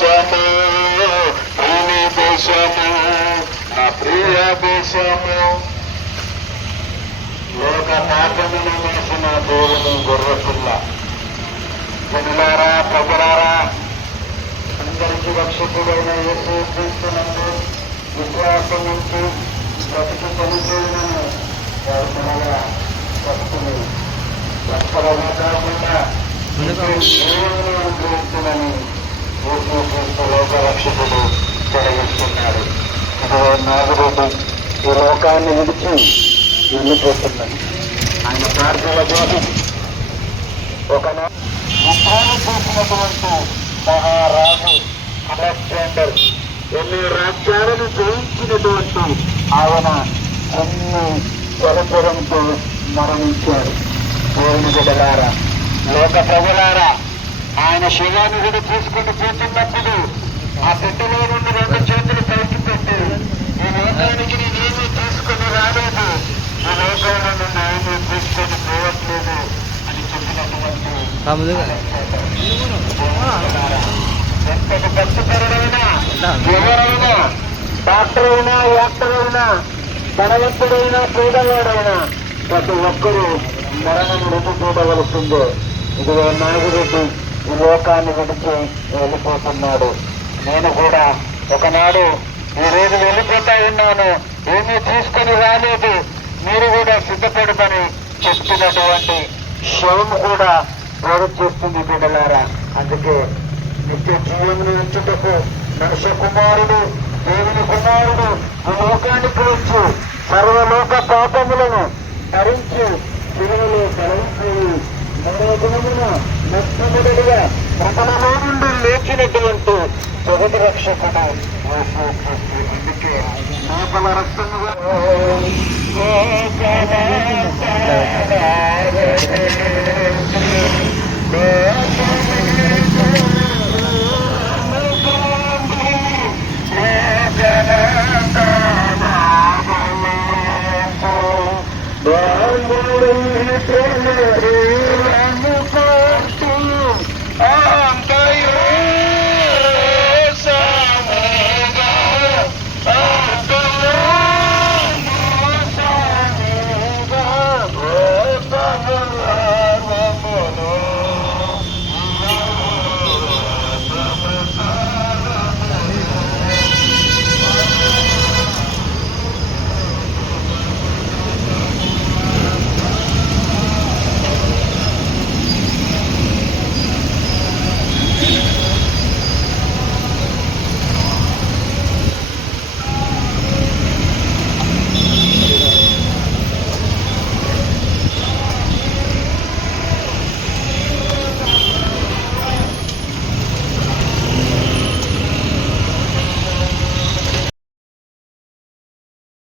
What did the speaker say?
దేశము ప్రేమి దేశము నా ప్రియ దేశము. లోక పాపమును మనిషిన దేవుని గొర్రెపిల్ల. జనులారా ప్రజలారా అందరికీ రక్షకుడైన యేసు క్రీస్తునందు విశ్వాసం ఉంటూ బ్రతికి చనిపోయినను వారు భక్తులు. భక్తులుగా కాకుండా దేవుని అనుగ్రహించునని లోక రక్షకుడు ఇదిగో ఈ లోకాన్ని విడిచి వెళ్ళిపోతున్నాడు ఆయన ప్రార్థన కోసం ఒక యుద్ధాన్ని చేసినటువంటి మహారాజు అలెగ్జాండర్ ఎన్ని రాజ్యాలను జయించినటువంటి ఆయన అన్ని జలపురంతో మరణించాడు దేవుని బిడ్డలారా లోక ప్రజలారా ఆయన శివాన్ని కూడా తీసుకుని పోతున్నప్పుడు ఆ బిడ్డలో నుండి రెండు చేతులు పైకి పెట్టి. ఈ లోకానికి నేనేమీ తీసుకుని రాలేదు. ఈ లోకంలో నుండి ఏమీ తీసుకొని పోవట్లేదు అని చెప్పినటువంటి ఎంతటి కష్టపరుడైనా ఎవరైనా డాక్టర్ అయినా యాక్టర్ అయినా ధనవంతుడైనా పేదవాడైనా ప్రతి ఒక్కరూ మరణం రుచి చూడవలసిందే ఇదిగో నాగిరెడ్డి ఈ లోకాన్ని విడిచి వెళ్ళిపోతున్నాడు. నేను కూడా ఒకనాడు ఈ వెళ్ళిపోతా ఉన్నాను. ఏమీ తీసుకొని రాలేదు. మీరు కూడా సిద్ధపడమని చెప్తున్నటువంటి శవం కూడా ఓడి చేస్తుంది బిడ్డలారా. అందుకే నిత్య జీవమును ఇచ్చుటకు మనుష్య కుమారుడు దేవుని కుమారుడు ఈ లోకానికి వచ్చు ಮೊದಲಿಗೆ ಪ್ರಥಮನಾನಂದ ಲೇಖಿನಡ್ಡಿಯಂತೂ ಜಗದ ರಕ್ಷಕನ ಅದಕ್ಕೆ